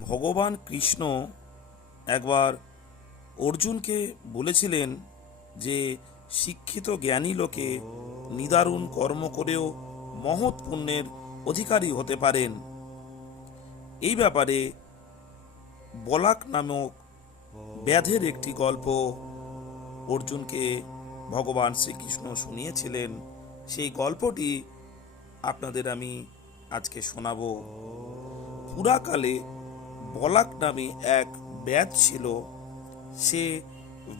ভগবান কৃষ্ণ একবার অর্জুনকে বলেছিলেন যে শিক্ষিত জ্ঞানী লোকে নিদারুণ কর্ম করেও মহৎ পুণ্যের অধিকারী হতে পারেন। এই ব্যাপারে বলাক নামক ব্যাধের একটি গল্প অর্জুনকে ভগবান শ্রীকৃষ্ণ শুনিয়েছিলেন। সেই গল্পটি আপনাদের আমি আজকে শোনাব। পুরাকালে বলাক নামে এক ব্যাধ ছিল। সে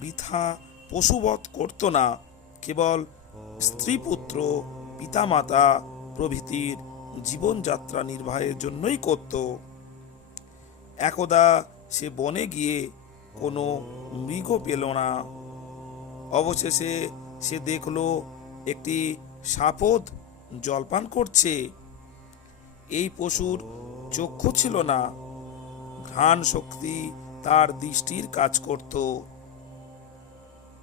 বৃথা পশুবধ করত না, কেবল স্ত্রী পুত্র পিতামাতা প্রভৃতির জীবনযাত্রা নির্বাহের জন্যই করত। একদা সে বনে গিয়ে কোনো মৃগ পেল না। অবশেষে সে দেখল একটি সাপদ জলপান করছে। এই পশুর চক্ষু ছিল না, ঘ্রাণ শক্তি তার দৃষ্টির কাজ করত।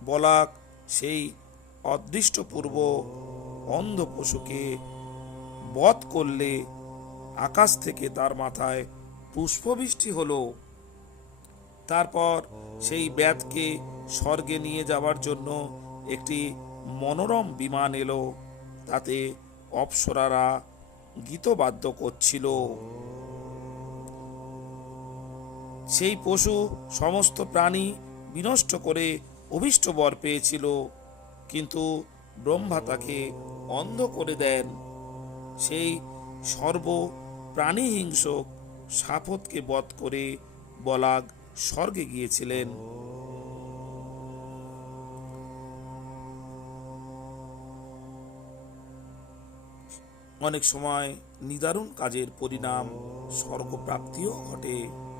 বলাক সেই অদৃষ্টপূর্ব অন্ধ পশুকে বধ করলে আকাশ থেকে তার মাথায় পুষ্পবৃষ্টি হলো। তারপর সেই ব্যাধকে স্বর্গে নিয়ে যাওয়ার জন্য একটি মনোরম বিমান এলো। তাতে অপ্সরারা গীতবাদ্য করছিল। সেই পশু সমস্ত প্রাণী বিনষ্ট করে অভীষ্ট বর পেয়েছিল, কিন্তু ব্রহ্মা তাকে অন্ধ করে দেন। সেই সর্ব প্রাণী হিংসক সাপদকে বধ করে বলাক স্বর্গে গিয়েছিলেন। অনেক সময় নিদারুণ কাজের পরিণাম স্বর্গপ্রাপ্তিও ঘটে।